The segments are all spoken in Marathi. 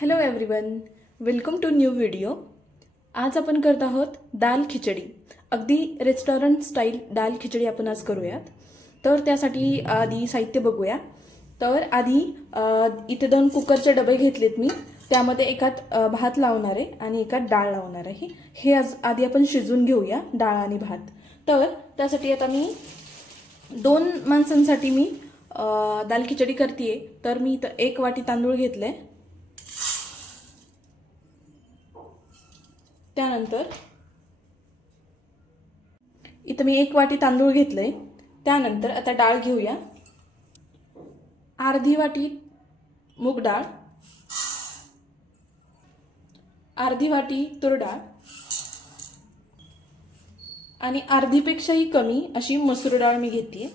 Hello everyone, welcome to new video. आज आपण करत आहोत दाल खिचडी. अगदी रेस्टॉरंट स्टाईल दाल खिचडी आपण आज करूयात. तर त्यासाठी आधी साहित्य बघूया. तर आधी इथे 2 कुकरचे डबे घेतलेत मी. त्यामध्ये एकात भात लावणार आहे आणि एकात डाळ लावणार आहे. हे आज आधी आपण शिजवून घेऊया, डाळ आणि भात. तर त्यासाठी आता मी 2 माणसांसाठी मी दाल खिचडी करते. तर मी इथं 1 वाटी तांदूळ घेतले. त्यानंतर इथं मी 1 वाटी तांदूळ घेतले. त्यानंतर आता डाळ घेऊया. अर्धी वाटी मूग डाळ, अर्धी वाटी तूर डाळ आणि अर्धीपेक्षाही कमी अशी मसूर डाळ मी घेते.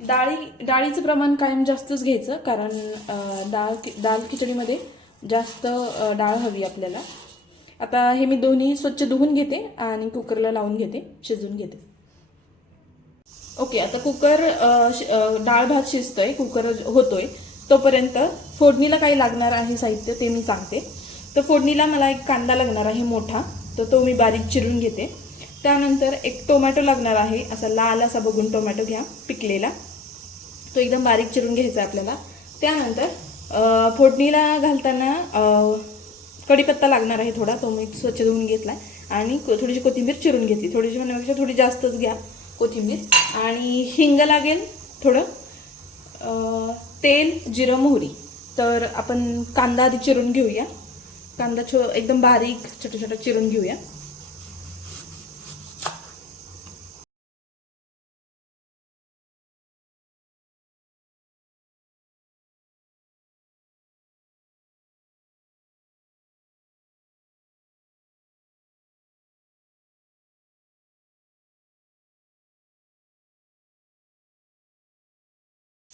डाळीचं प्रमाण कायम जास्तच घ्यायचं, कारण दाल खिचडीमध्ये जास्त डाळ हवी आपल्याला. आता हे मी दोन्ही स्वच्छ धुवून घेते आणि कुकरला लावून घेते, शिजवून घेते. ओके, आता डाळ भात शिजतोय, कुकर होतोय. तोपर्यंत फोडणीला काही लागणार आहे साहित्य ते मी सांगते. तर फोडणीला मला एक कांदा लागणार आहे मोठा, तर तो मी बारीक चिरून घेते. त्यानंतर एक टोमॅटो लागणार आहे, असा लाल असा बघून टोमॅटो घ्या, पिकलेला. तो एकदम बारीक चिरून घ्यायचा आपल्याला. त्यानंतर फोडणीला घालताना कढीपत्ता लागणार आहे थोडा, तो मी स्वच्छ धुवून घेतलाय. आणि थोडीशी कोथिंबीर चिरून घेतली, थोडीशी म्हणण्यापेक्षा थोडी जास्तच घ्या कोथिंबीर. आणि हिंग लागेल थोडं, तेल, जिरं, मोहरी. तर आपण कांदा आधी चिरून घेऊया. कांदा एकदम बारीक छोटा छोटा चिरून घेऊया.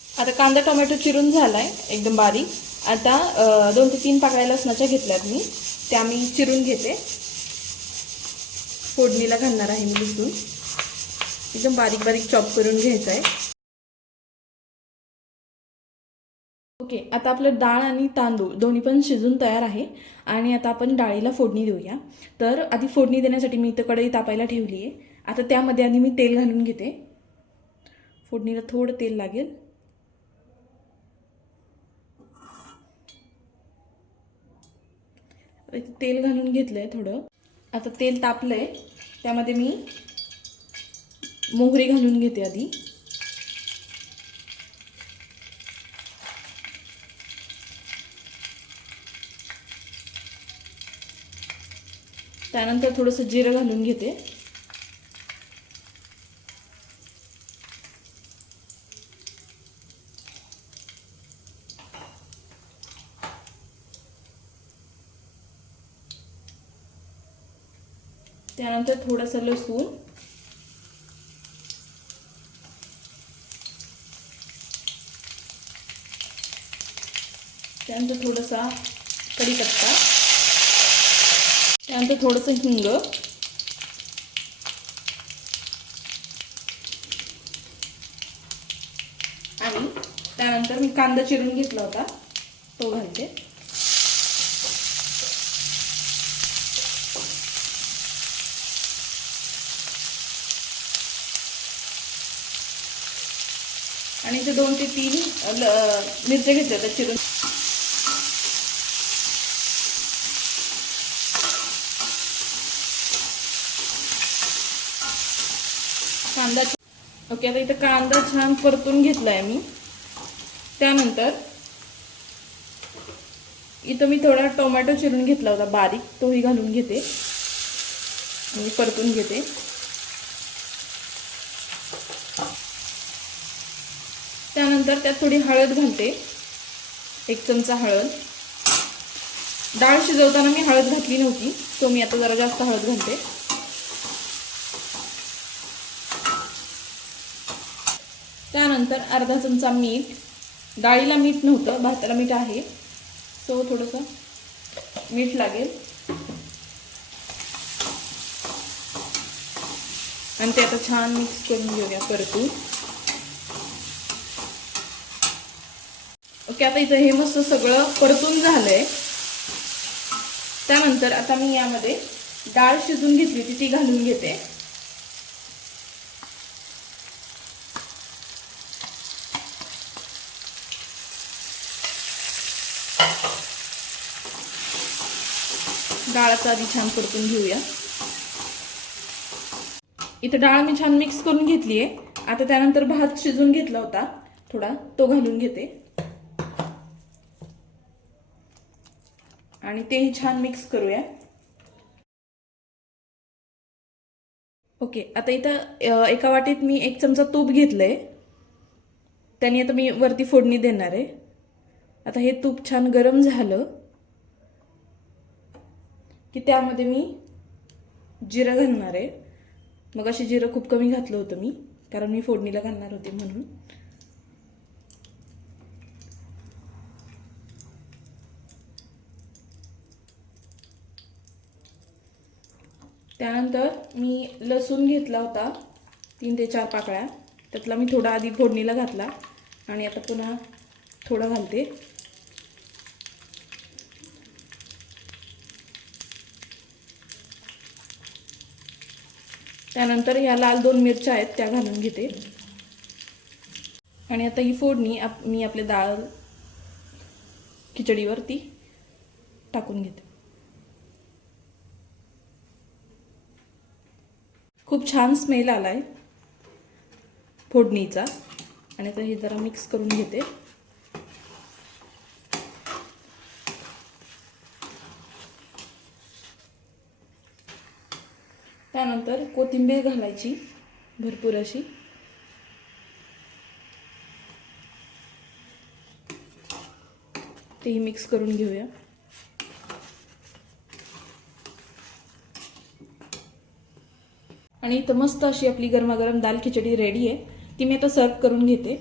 आता कांदा टोमॅटो चिरून झालाय एकदम बारीक. आता 2 ते 3 पाकळ्या लसणाच्या घेतल्यात मी, त्या मी चिरून घेते. फोडणीला घालणार आहे मी लसूण, एकदम बारीक बारीक चॉप करून घ्यायचा आहे. ओके, आता आपलं डाळ आणि तांदूळ दोन्ही पण शिजून तयार आहे. आणि आता आपण डाळीला फोडणी देऊया. तर आधी फोडणी देण्यासाठी मी इथं कढई तापायला ठेवली आहे. आता त्यामध्ये आधी मी तेल घालून घेते. फोडणीला थोडं तेल लागेल. तेल घालून घेतलंय थोडं. आता तेल तापलंय, त्यामध्ये मी मोहरी घालून घेते आधी. त्यानंतर थोडंसं जिरं घालून घेते. त्यानंतर थोडंसं लसूण, त्यानंतर थोडासा कढीपत्ता, त्यानंतर थोडंसं हिंग आणि त्यानंतर मी कांदा चिरून घेतला होता तो घालते. आणि इथे 2 ते 3 मिरच्या घेतल्या होत्या चिरून. कांदा ओके, आता इथं कांदा छान परतून घेतलाय मी. त्यानंतर इथं मी थोडा टोमॅटो चिरून घेतला होता बारीक, तोही घालून घेते आणि परतून घेते. त्यानंतर त्यात थोडी हळद घालते, 1 चमचा हळद. डाळ शिजवताना मी हळद घातली नव्हती, तो मी आता जरा जास्त हळद घालते. त्यानंतर अर्धा चमचा मीठ. डाळीला मीठ नव्हतं, भाताला मीठ आहे, सो थोडंसं मीठ लागेल. आणि ते आता छान मिक्स करून घेऊया परतून. ओके, आता इथं हे मस्त सगळं परतून झालंय. त्यानंतर आता मी यामध्ये डाळ शिजून घेतली होती ती घालून घेते. डाळाचं आधी छान परतून घेऊया. इथं डाळ मी छान मिक्स करून घेतली आहे. आता त्यानंतर भात शिजून घेतला होता थोडा, तो घालून घेते आणि तेही छान मिक्स करूया. ओके, आता इथं एका वाटीत मी 1 चमचा तूप घेतलंय. त्याने आता मी वरती फोडणी देणार आहे. आता हे तूप छान गरम झालं की त्यामध्ये मी जिरं घालणार आहे. मग अशी जिरं खूप कमी घातलं होतं मी, कारण मी फोडणीला घालणार होते म्हणून. त्यानंतर मी लसूण घेतला होता 3 ते 4 पाकळ्या. त्यातला मी थोडा आधी फोडणीला घातला आणि आता पुन्हा थोडा घालते. त्यानंतर ह्या लाल 2 मिरच्या आहेत त्या घालून घेते. आणि आता ही फोडणी मी आपल्या डाळ खिचडीवरती टाकून घेते. खूप छान स्मेल आलाय फोडणीचा. आणि आता हे जरा मिक्स करून घेते. त्यानंतर कोथिंबीर घालायची भरपूर अशी. तेही मिक्स करून घेऊया. आणि इथं मस्त अशी आपली गरमागरम दाल खिचडी रेडी आहे. ती मी आता सर्व करून घेते.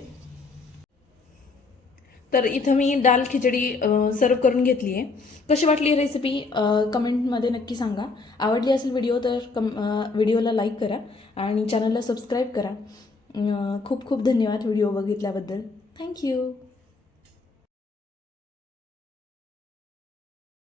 तर इथं मी दाल खिचडी सर्व करून घेतली आहे. कशी वाटली रेसिपी कमेंटमध्ये नक्की सांगा. आवडली असेल व्हिडिओ तर व्हिडिओला लाईक करा आणि चॅनलला सबस्क्राईब करा. खूप खूप धन्यवाद व्हिडिओ बघितल्याबद्दल. थँक्यू.